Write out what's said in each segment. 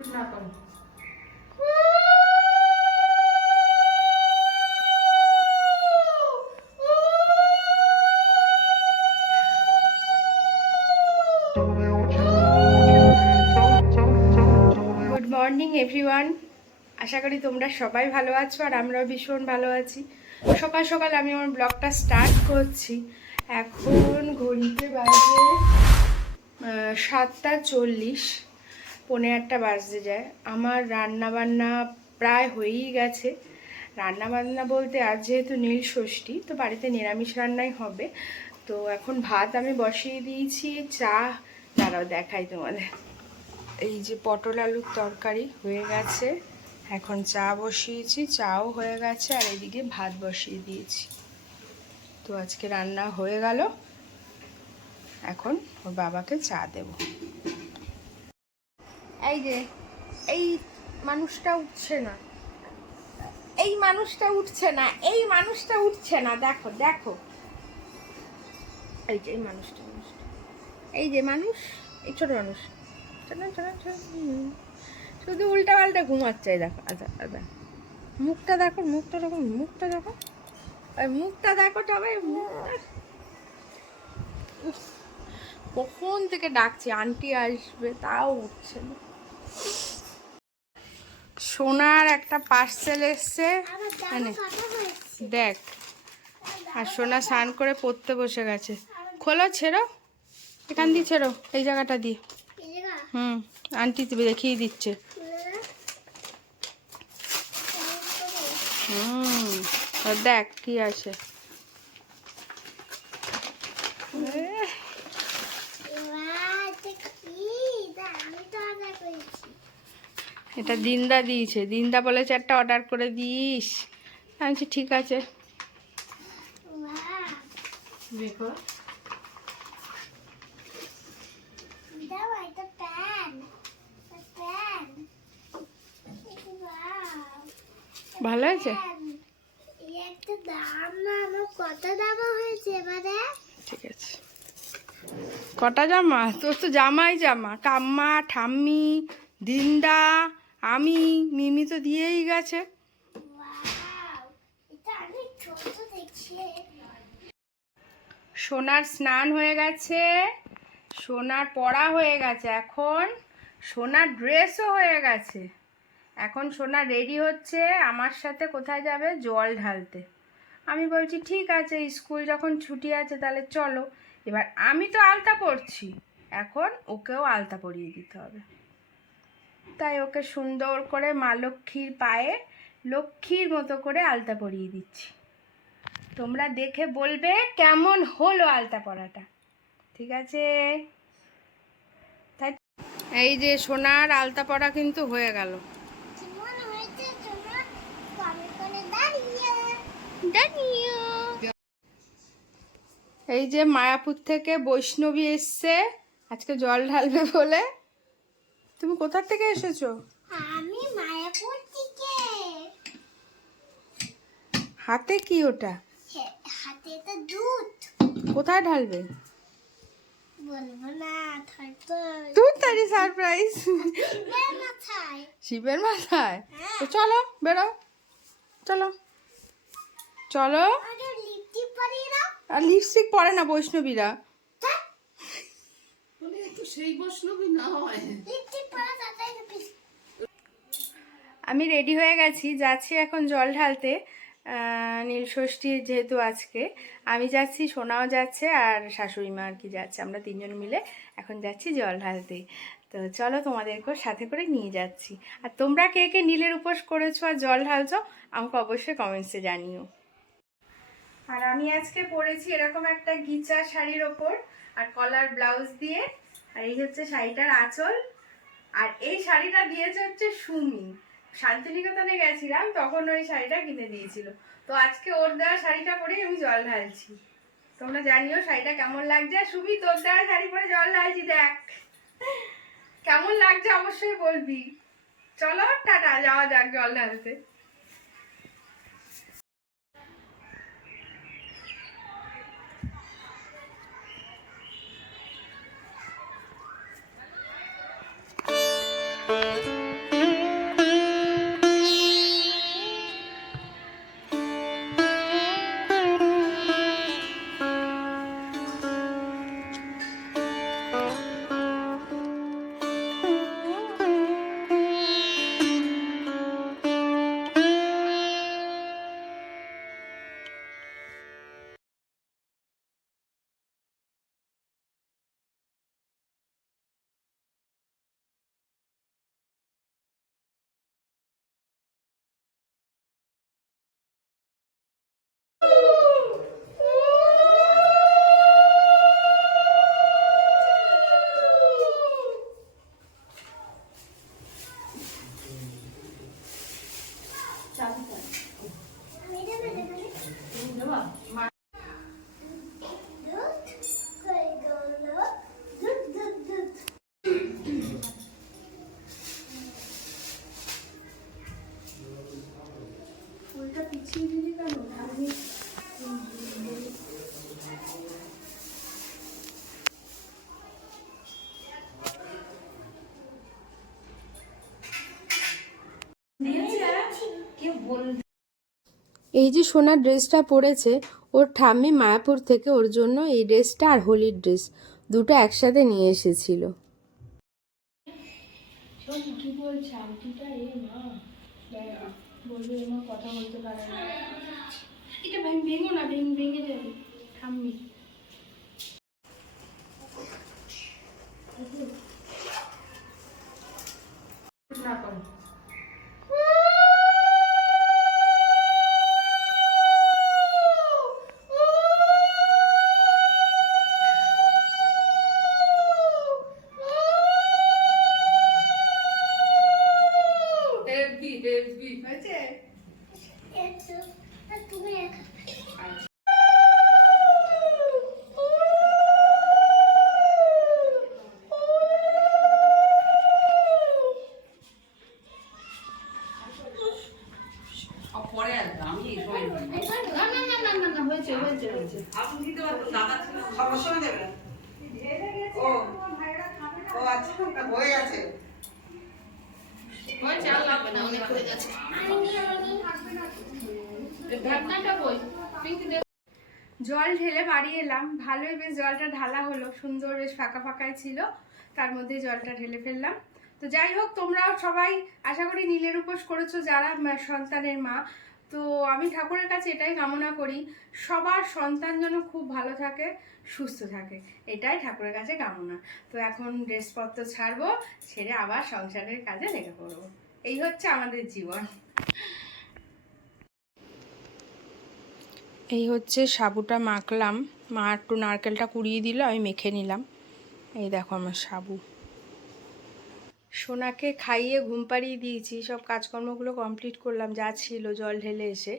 Good morning everyone আশা করি তোমরা সবাই ভালো আছো আর আমরাও ভীষণ ভালো আছি। সকাল সকাল আমি আমার ব্লগটা স্টার্ট করছি। এখন ঘড়িতে বাজে সাতটা চল্লিশ। পৌনে আটটা বাজতে যায়। আমার রান্না বান্না প্রায় হয়েই গেছে। রান্না বান্না বলতে আজ যেহেতু নীল ষষ্ঠী, তো বাড়িতে নিরামিষ রান্নাই হবে। তো এখন ভাত আমি বসিয়ে দিয়েছি, চা। দাঁড়াও, দেখাই তোমাদের। এই যে পটল আলুর তরকারি হয়ে গেছে। এখন চা বসিয়েছি, চাও হয়ে গেছে, আর এদিকে ভাত বসিয়ে দিয়েছি। তো আজকে রান্না হয়ে গেল। এখন ওর বাবাকে চা দেব। এই যে, এই মানুষটা উঠছে না। এই মানুষটা উঠছে না, এই মানুষটা উঠছে না। দেখো দেখো। এই যে, এই মানুষটা মানুষটা। এই যে মানুষ, এই ছোট মানুষ। শুধু উল্টা পাল্টা ঘুমাচ্ছে দেখো আচ্ছা আচ্ছা। মুখটা দেখো মুখটা দেখো মুখটা দেখো। ওই মুখটা দেখো তবে কখন থেকে ডাকছি, আন্টি আসবে, তাও উঠছে না। সোনার একটা পার্সেল এসছে। মানে দেখ, আর সোনা স্নান করে পড়তে বসে গেছে। খোলো, ছেড়ো। এখান দিয়ে ছেড়ো, এই জায়গাটা দিয়ে। হুম, আন্টি দেখিয়ে দিচ্ছে। হুম দেখ কি আছে। এটা দিনদা দিয়েছে। দিনদা বলেছে একটা অর্ডার করে দিস। আমি ঠিক আছে। দেখো। ভালো হয়েছে? ঠিক আছে। কটা জামা? তোর তো জামাই জামা। কাম্মা ঠাম্মি দিনদা আমি মিমি তো দিয়েই গেছে। সোনার স্নান হয়ে গেছে সোনার পড়া হয়ে গেছে এখন সোনার ড্রেসও হয়ে গেছে। এখন সোনা রেডি হচ্ছে আমার সাথে কোথায় যাবে? জল ঢালতে। আমি বলছি ঠিক আছে স্কুল যখন ছুটি আছে তাহলে চলো। এবার আমি তো আলতা পরছি এখন ওকেও আলতা পরিয়ে দিতে হবে। তাই ওকে সুন্দর করে মা লক্ষ্মীর পায়ে লক্ষ্মীর মতো করে আলতা পরিয়ে দিচ্ছি। তোমরা দেখে বলবে কেমন হলো আলতা পরাটা। ঠিক আছে? তাই এই যে সোনার আলতা পরা কিন্তু হয়ে গেল। এই যে মায়াপুর থেকে বৈষ্ণবী এসছে, আজকে জল ঢালবে বলে। তুমি কোথার থেকে এসেছ? আমি মায়াপুর থেকে। হাতে কি ওটা? হাতে তো দুধ। কোথায় ঢালবে? বলব না তুই তারি সারপ্রাইজ শিবের মাথায়। শিবের তো চলো বেরো। চলো। চলো। আর লিপস্টিক পরে না বৈষ্ণবীরা। আমি রেডি হয়ে গেছি যাচ্ছি এখন জল ঢালতে। নীলষষ্ঠী যেহেতু আজকে আমি যাচ্ছি সোনাও যাচ্ছে আর শাশুড়ি মা আর কি যাচ্ছে। আমরা তিনজন মিলে এখন যাচ্ছি জল ঢালতে। তো চলো তোমাদেরকেও সাথে করে নিয়ে যাচ্ছি। আর তোমরা কে কে নীলের উপোস করেছ আর জল ঢালছো আমাকে অবশ্যই কমেন্টসে জানিও। আর আমি আজকে পরেছি এরকম একটা গিচা শাড়ির ওপর আর কলার ব্লাউজ দিয়ে। আর এই হচ্ছে শাড়িটার আঁচল। আর এই শাড়িটা দিয়েছে হচ্ছে সুমি। শান্তিনিকেতনে গেছিলাম, তখন ওই শাড়িটা কিনে দিয়েছিল। তো আজকে ওর দেওয়া শাড়িটা পরেই আমি জল ঢালছি। তোমরা জানিও শাড়িটা কেমন লাগছে? সুমি, তোর দেওয়া শাড়ি পরে জল ঢালছি, দেখ। কেমন লাগছে অবশ্যই বলবি। চলো, টাটা, যাওয়া যাক জল ঢালতে। Bye. এই যে সোনার ড্রেসটা পরেছে, ওর ঠাম্মি মায়াপুর থেকে ওর জন্য এই ড্রেসটা আর হোলির ড্রেস দুটো একসাথে নিয়ে এসেছিল। কথা বলতে পারে না। এটা ভেঙে না ভেঙে যাবে, ঠাম্মি। জল ঢেলে বাড়ি এলাম। ভালোই বেশ জলটা ঢালা হলো। সুন্দর বেশ ফাঁকা ফাঁকাই ছিল। তার মধ্যে জলটা ঢেলে ফেললাম। তো যাই হোক, তোমরাও সবাই আশা করি নীলের উপোস করেছ, যারা সন্তানের মা। তো আমি ঠাকুরের কাছে এটাই কামনা করি, সবার সন্তান যেন খুব ভালো থাকে, সুস্থ থাকে। এটাই ঠাকুরের কাছে কামনা। তো এখন ড্রেসপত্র ছাড়বো, ছেড়ে আবার সংসারের কাজে লেগে পড়ব। এই হচ্ছে আমাদের জীবন। এই হচ্ছে সাবুটা মাখলাম। মা একটু নারকেলটা কুড়িয়ে দিল, আমি মেখে নিলাম। এই দেখো আমার সাবু। সোনাকে খাইয়ে ঘুম পাড়িয়ে দিয়েছি, সব কাজকর্মগুলো কমপ্লিট করলাম, যা ছিল জল ঢেলে এসে।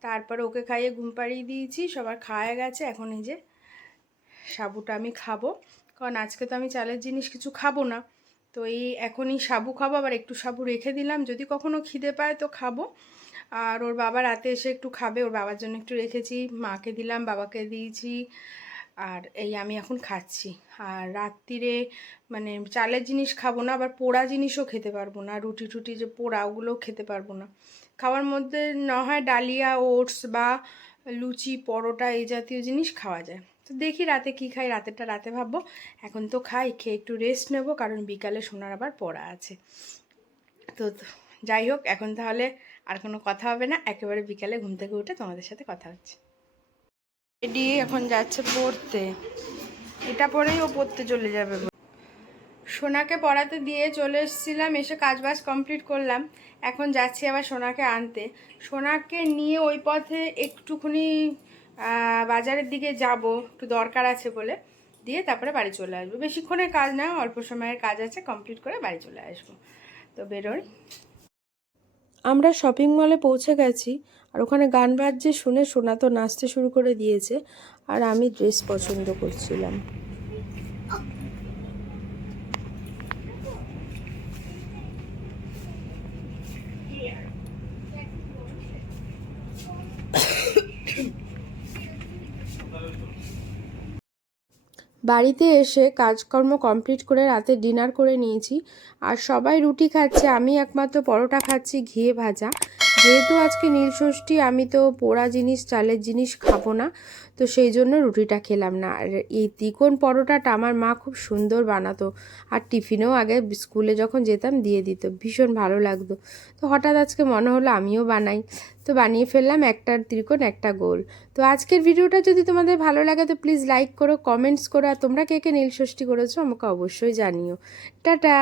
তারপরে ওকে খাইয়ে ঘুম পাড়িয়ে দিয়েছি, সবার খাওয়া গেছে, এখন এই যে সাবুটা আমি খাব। কারণ আজকে তো আমি চালের জিনিস কিছু খাব না। তো এই এখনই সাবু খাব, আবার একটু সাবু রেখে দিলাম। যদি কখনো খিদে পায় তো খাব। আর ওর বাবা রাতে এসে একটু খাবে, ওর বাবার জন্য একটু রেখেছি, মাকে দিলাম, বাবাকে দিয়েছি, আর এই আমি এখন খাচ্ছি। আর রাত্রিরে মানে চালের জিনিস খাব না, আবার পোড়া জিনিসও খেতে পারব না, রুটি টুটি যে পোড়া ওগুলোও খেতে পারব না। খাওয়ার মধ্যে না হয় ডালিয়া, ওটস বা লুচি, পরোটা এই জাতীয় জিনিস খাওয়া যায়। তো দেখি রাতে কি খাই, রাতেরটা রাতে ভাববো। এখন তো খাই, খেয়ে একটু রেস্ট নেব, কারণ বিকালে সোনার আবার পড়া আছে। তো যাই হোক, এখন তাহলে আর কোনো কথা হবে না। একেবারে বিকালে ঘুম থেকে উঠে তোমাদের সাথে কথা হচ্ছে। এডি এখন যাচ্ছে পড়তে। এটা পরেই ও পড়তে চলে যাবে। সোনাকে পড়াতে দিয়ে চলে এসেছিলাম, এসে কাজবাজ কমপ্লিট করলাম। এখন যাচ্ছি আবার সোনাকে আনতে। সোনাকে নিয়ে ওই পথে একটুখানি বাজারের দিকে যাব, একটু দরকার আছে বলে দিয়ে তারপরে বাড়ি চলে আসব। বেশিক্ষণের কাজ না, অল্প সময়ের কাজ আছে কমপ্লিট করে বাড়ি চলে আসব। তো বেরোই। আমরা শপিং মলে পৌঁছে গেছি, আর ওখানে গান বাজছে শুনে সোনা তো নাচতে শুরু করে দিয়েছে, আর আমি ড্রেস পছন্দ করছিলাম। বাড়িতে এসে কাজকর্ম কমপ্লিট করে রাতে ডিনার করে নিয়েছি। আর সবাই রুটি খাচ্ছে আমি একমাত্র পরোটা খাচ্ছি, ঘিয়ে ভাজা। যেহেতু আজকে নীলষষ্ঠী আমি তো পোড়া জিনিস, চালের জিনিস খাব না, তো সেই জন্য রুটিটা খেলাম না। আর এই তিকোন পরোটাটা আমার মা খুব সুন্দর বানাতো। আর টিফিনেও আগে স্কুলে যখন যেতাম দিয়ে দিত, ভীষণ ভালো লাগতো। তো হঠাৎ আজকে মনে হলো আমিও বানাই। তো বানিয়ে ফেললাম একটা ত্রিকোণ একটা গোল। তো আজকের ভিডিওটা যদি তোমাদের ভালো লাগে, তো প্লিজ লাইক করো, কমেন্টস করো। আর তোমরা কে কে নীলষষ্ঠী করেছ, আমাকে অবশ্যই জানিও। টাটা!